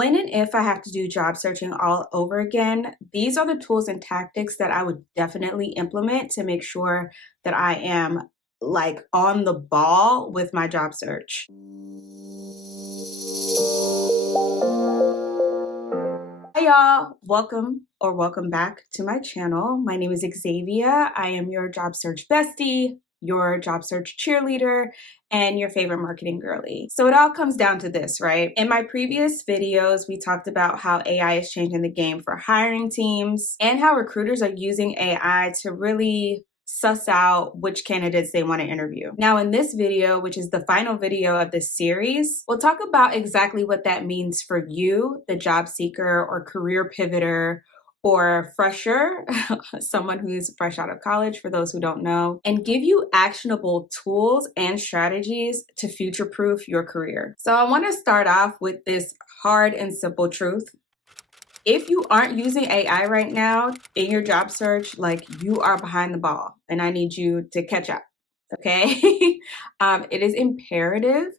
When and if I have to do job searching all over again, these are the tools and tactics that I would definitely implement to make sure that I am like on the ball with my job search. Hi y'all, welcome back to my channel. My name is Xavier. I am your job search bestie, your job search cheerleader, and your favorite marketing girly. So it all comes down to this, right? In my previous videos, we talked about how AI is changing the game for hiring teams and how recruiters are using AI to really suss out which candidates they want to interview. Now in this video, which is the final video of this series, we'll talk about exactly what that means for you, the job seeker or career pivoter or fresher, someone who's fresh out of college for those who don't know, and give you actionable tools and strategies to future-proof your career. So I want to start off with this hard and simple truth. If you aren't using AI right now in your job search, like you are behind the ball and I need you to catch up, okay? It is imperative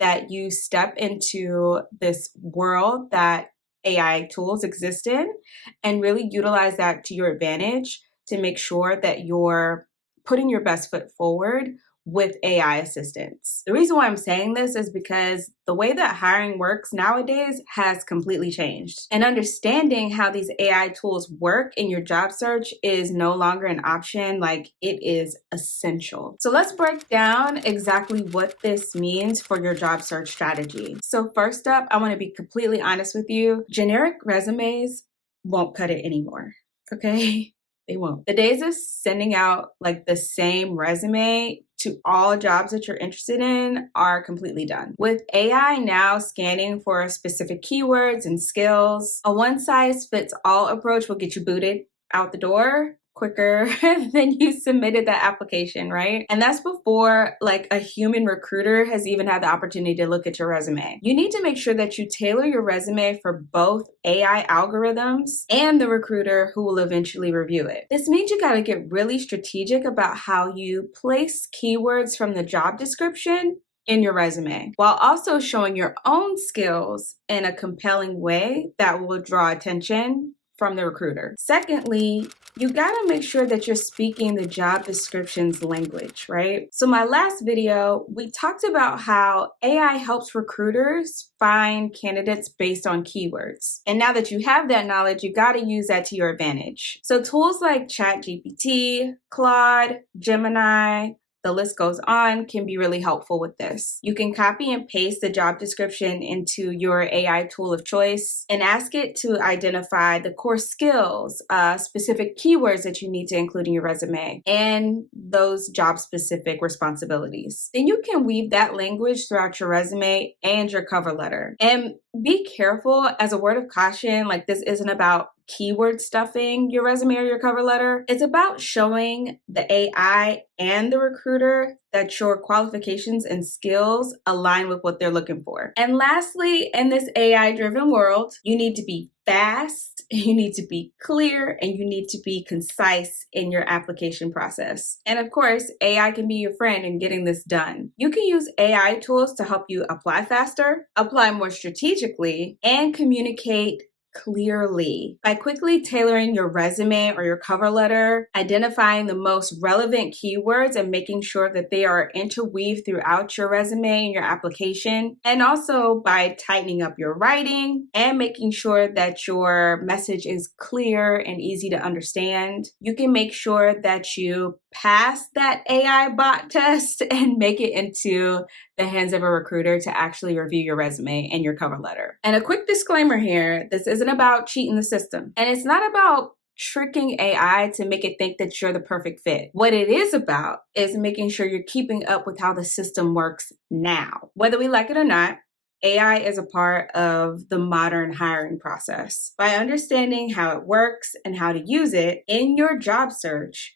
that you step into this world that AI tools exist in and really utilize that to your advantage to make sure that you're putting your best foot forward with AI assistance. The reason why I'm saying this is because the way that hiring works nowadays has completely changed. And understanding how these AI tools work in your job search is no longer an option, like it is essential. So let's break down exactly what this means for your job search strategy. So first up, I want to be completely honest with you. Generic resumes won't cut it anymore, okay? They won't. The days of sending out like the same resume to all jobs that you're interested in are completely done. With AI now scanning for specific keywords and skills, a one-size-fits-all approach will get you booted out the door quicker than you submitted that application, right? And that's before like a human recruiter has even had the opportunity to look at your resume. You need to make sure that you tailor your resume for both AI algorithms and the recruiter who will eventually review it. This means you gotta get really strategic about how you place keywords from the job description in your resume, while also showing your own skills in a compelling way that will draw attention from the recruiter. Secondly, you gotta make sure that you're speaking the job description's language, right? So my last video, we talked about how AI helps recruiters find candidates based on keywords. And now that you have that knowledge, you gotta use that to your advantage. So tools like ChatGPT, Claude, Gemini, the list goes on, can be really helpful with this. You can copy and paste the job description into your AI tool of choice and ask it to identify the core skills, specific keywords that you need to include in your resume, and those job-specific responsibilities. Then you can weave that language throughout your resume and your cover letter. And be careful, as a word of caution, like this isn't about keyword stuffing your resume or your cover letter. It's about showing the AI and the recruiter that your qualifications and skills align with what they're looking for. And lastly, in this AI-driven world, you need to be fast, you need to be clear, and you need to be concise in your application process. And of course, AI can be your friend in getting this done. You can use AI tools to help you apply faster, apply more strategically, and communicate clearly. By quickly tailoring your resume or your cover letter, identifying the most relevant keywords and making sure that they are interweaved throughout your resume and your application, and also by tightening up your writing and making sure that your message is clear and easy to understand, you can make sure that you pass that AI bot test and make it into the hands of a recruiter to actually review your resume and your cover letter. And a quick disclaimer here, this isn't about cheating the system. And it's not about tricking AI to make it think that you're the perfect fit. What it is about is making sure you're keeping up with how the system works now. Whether we like it or not, AI is a part of the modern hiring process. By understanding how it works and how to use it in your job search,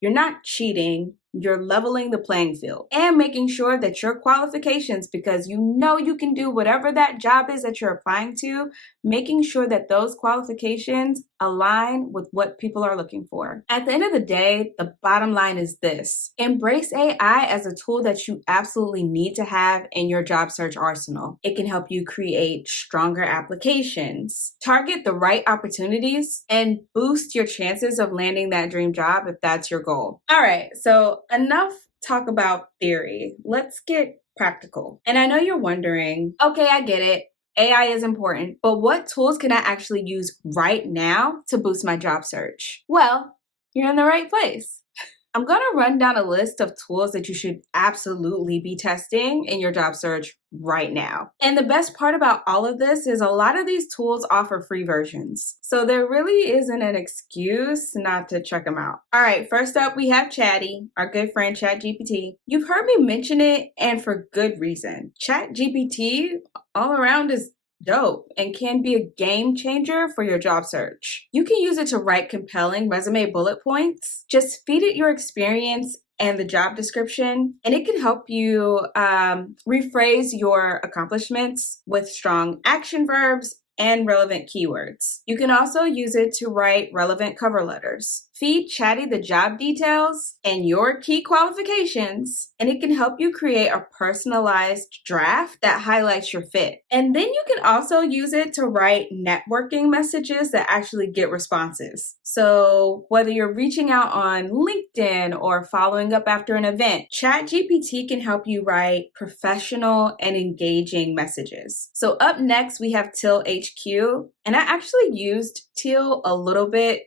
you're not cheating, you're leveling the playing field and making sure that your qualifications, because you know you can do whatever that job is that you're applying to, making sure that those qualifications align with what people are looking for. At the end of the day, the bottom line is this: embrace AI as a tool that you absolutely need to have in your job search arsenal. It can help you create stronger applications, target the right opportunities, and boost your chances of landing that dream job if that's your goal. All right, so enough talk about theory. Let's get practical. And I know you're wondering, okay, I get it. AI is important, but what tools can I actually use right now to boost my job search? Well, you're in the right place. I'm going to run down a list of tools that you should absolutely be testing in your job search right now. And the best part about all of this is a lot of these tools offer free versions. So there really isn't an excuse not to check them out. All right, first up, we have Chatty, our good friend ChatGPT. You've heard me mention it, and for good reason. ChatGPT all around is dope and can be a game changer for your job search. You can use it to write compelling resume bullet points. Just feed it your experience and the job description, and it can help you rephrase your accomplishments with strong action verbs and relevant keywords. You can also use it to write relevant cover letters. Feed Chatty the job details and your key qualifications, and it can help you create a personalized draft that highlights your fit. And then you can also use it to write networking messages that actually get responses. So whether you're reaching out on LinkedIn or following up after an event, ChatGPT can help you write professional and engaging messages. So up next, we have TealHQ, and I actually used Teal a little bit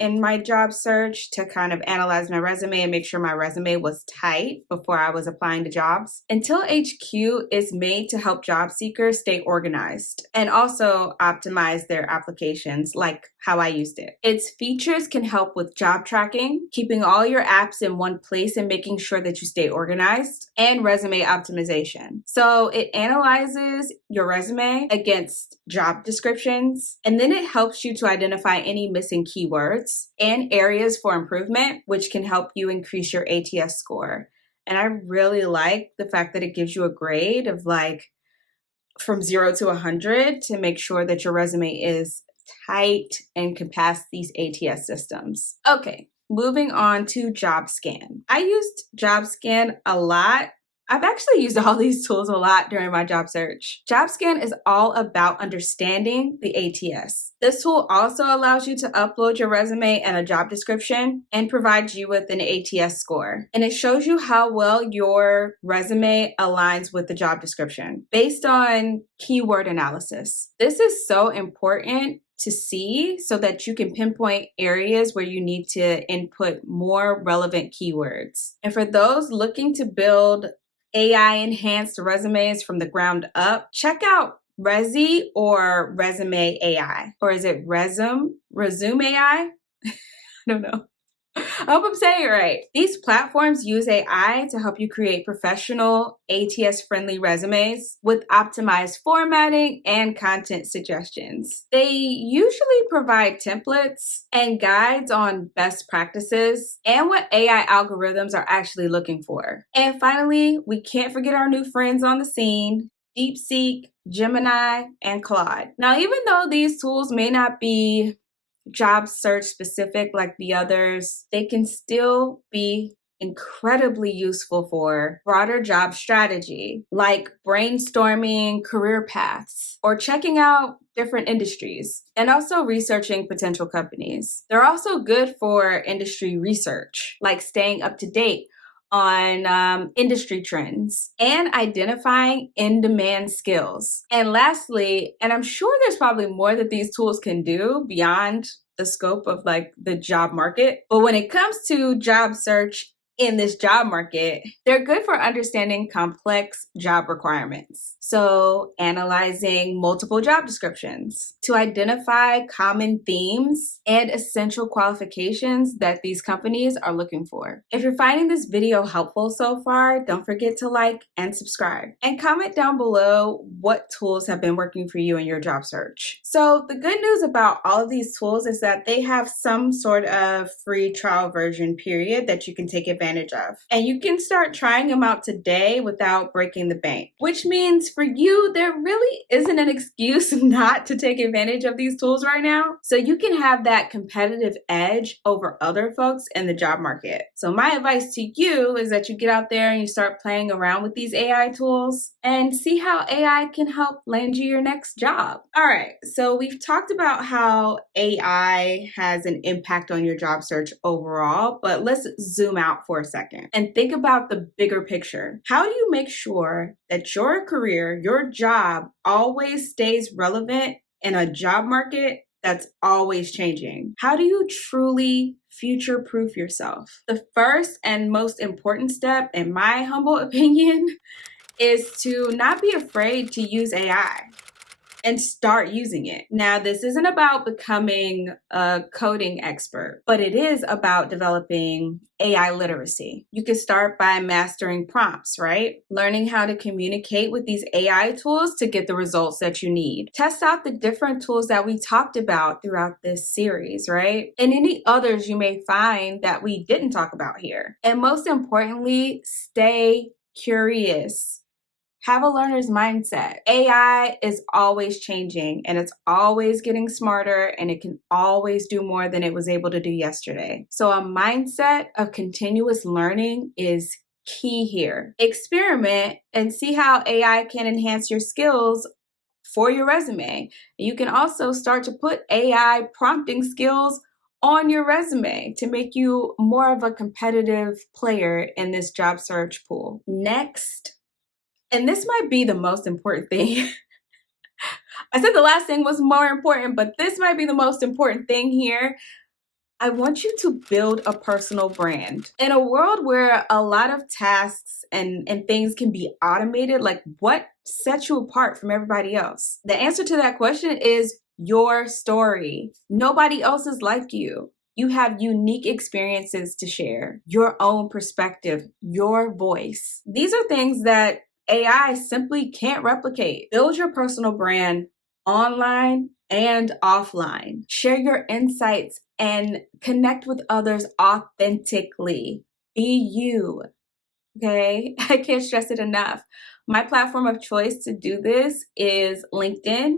in my job search to kind of analyze my resume and make sure my resume was tight before I was applying to jobs. And TealHQ is made to help job seekers stay organized and also optimize their applications like how I used it. Its features can help with job tracking, keeping all your apps in one place and making sure that you stay organized, and resume optimization. So it analyzes your resume against job descriptions, and then it helps you to identify any missing keywords and areas for improvement, which can help you increase your ATS score. And I really like the fact that it gives you a grade of like from 0 to 100 to make sure that your resume is tight and can pass these ATS systems. Okay, moving on to Jobscan. I used Jobscan a lot. I've actually used all these tools a lot during my job search. Jobscan is all about understanding the ATS. This tool also allows you to upload your resume and a job description and provides you with an ATS score. And it shows you how well your resume aligns with the job description based on keyword analysis. This is so important to see so that you can pinpoint areas where you need to input more relevant keywords. And for those looking to build AI enhanced resumes from the ground up, check out Rezi or ResumAI. Or is it ResumAI? I don't know. I hope I'm saying it right. These platforms use AI to help you create professional, ATS-friendly resumes with optimized formatting and content suggestions. They usually provide templates and guides on best practices and what AI algorithms are actually looking for. And finally, we can't forget our new friends on the scene, DeepSeek, Gemini, and Claude. Now, even though these tools may not be job search specific like the others, they can still be incredibly useful for broader job strategy, like brainstorming career paths or checking out different industries and also researching potential companies. They're also good for industry research, like staying up to date on industry trends and identifying in-demand skills. And lastly, and I'm sure there's probably more that these tools can do beyond the scope of like the job market, but when it comes to job search in this job market, they're good for understanding complex job requirements. So analyzing multiple job descriptions to identify common themes and essential qualifications that these companies are looking for. If you're finding this video helpful so far, don't forget to like and subscribe and comment down below what tools have been working for you in your job search. So the good news about all of these tools is that they have some sort of free trial version period that you can take advantage advantage of. And you can start trying them out today without breaking the bank, which means for you, there really isn't an excuse not to take advantage of these tools right now. So you can have that competitive edge over other folks in the job market. So my advice to you is that you get out there and you start playing around with these AI tools and see how AI can help land you your next job. All right, so we've talked about how AI has an impact on your job search overall, but let's zoom out for a second and think about the bigger picture. How do you make sure that your career, your job, always stays relevant in a job market that's always changing? How do you truly future-proof yourself? The first and most important step, in my humble opinion, is to not be afraid to use AI and start using it. Now, this isn't about becoming a coding expert, but it is about developing AI literacy. You can start by mastering prompts, right? Learning how to communicate with these AI tools to get the results that you need. Test out the different tools that we talked about throughout this series, right? And any others you may find that we didn't talk about here. And most importantly, stay curious. Have a learner's mindset. AI is always changing and it's always getting smarter and it can always do more than it was able to do yesterday. So a mindset of continuous learning is key here. Experiment and see how AI can enhance your skills for your resume. You can also start to put AI prompting skills on your resume to make you more of a competitive player in this job search pool. Next, and this might be the most important thing. I said the last thing was more important, but this might be the most important thing here. I want you to build a personal brand. In a world where a lot of tasks and things can be automated, like what sets you apart from everybody else? The answer to that question is your story. Nobody else is like you. You have unique experiences to share, your own perspective, your voice. These are things that AI simply can't replicate. Build your personal brand online and offline. Share your insights and connect with others authentically. Be you, okay? I can't stress it enough. My platform of choice to do this is LinkedIn.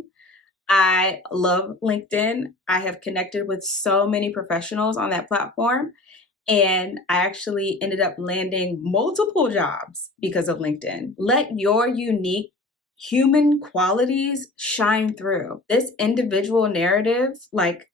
I love LinkedIn. I have connected with so many professionals on that platform. And I actually ended up landing multiple jobs because of LinkedIn. Let your unique human qualities shine through. This individual narrative, like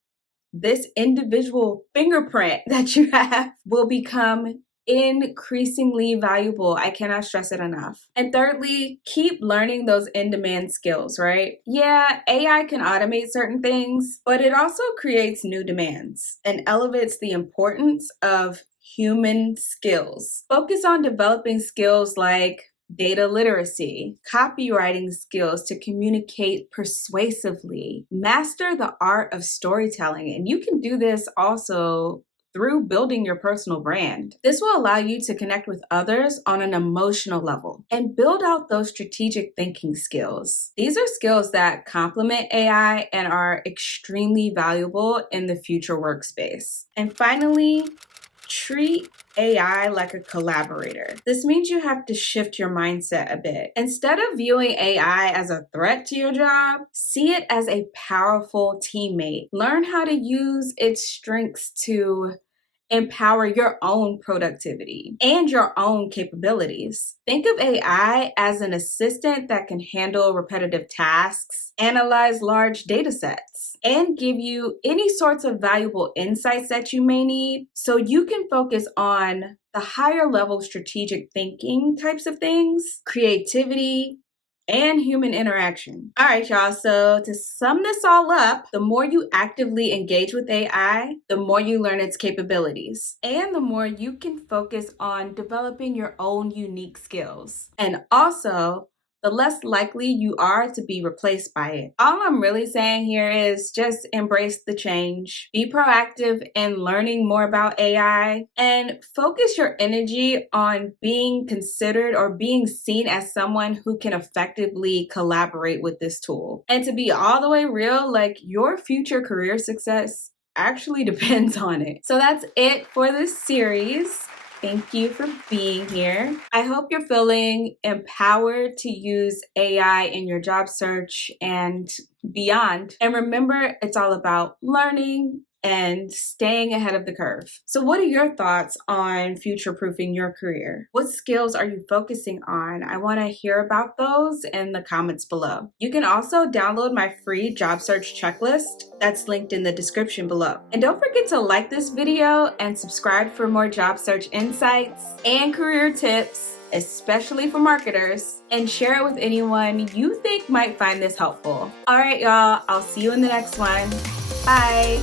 this individual fingerprint that you have, will become increasingly valuable. I cannot stress it enough. And thirdly, keep learning those in-demand skills, right? Yeah, AI can automate certain things, but it also creates new demands and elevates the importance of human skills. Focus on developing skills like data literacy, copywriting skills to communicate persuasively, master the art of storytelling. And you can do this also through building your personal brand. This will allow you to connect with others on an emotional level and build out those strategic thinking skills. These are skills that complement AI and are extremely valuable in the future workspace. And finally, treat AI like a collaborator. This means you have to shift your mindset a bit. Instead of viewing AI as a threat to your job, see it as a powerful teammate. Learn how to use its strengths to empower your own productivity and your own capabilities. Think of AI as an assistant that can handle repetitive tasks, analyze large data sets, and give you any sorts of valuable insights that you may need so you can focus on the higher level strategic thinking types of things, creativity, and human interaction. All right, y'all. So to sum this all up, the more you actively engage with AI, the more you learn its capabilities, and the more you can focus on developing your own unique skills. And also, the less likely you are to be replaced by it. All I'm really saying here is just embrace the change, be proactive in learning more about AI, and focus your energy on being considered or being seen as someone who can effectively collaborate with this tool. And to be all the way real, like your future career success actually depends on it. So that's it for this series. Thank you for being here. I hope you're feeling empowered to use AI in your job search and beyond. And remember, it's all about learning and staying ahead of the curve. So what are your thoughts on future-proofing your career? What skills are you focusing on? I want to hear about those in the comments below. You can also download my free job search checklist that's linked in the description below. And don't forget to like this video and subscribe for more job search insights and career tips, especially for marketers, and share it with anyone you think might find this helpful. All right, y'all, I'll see you in the next one. Bye.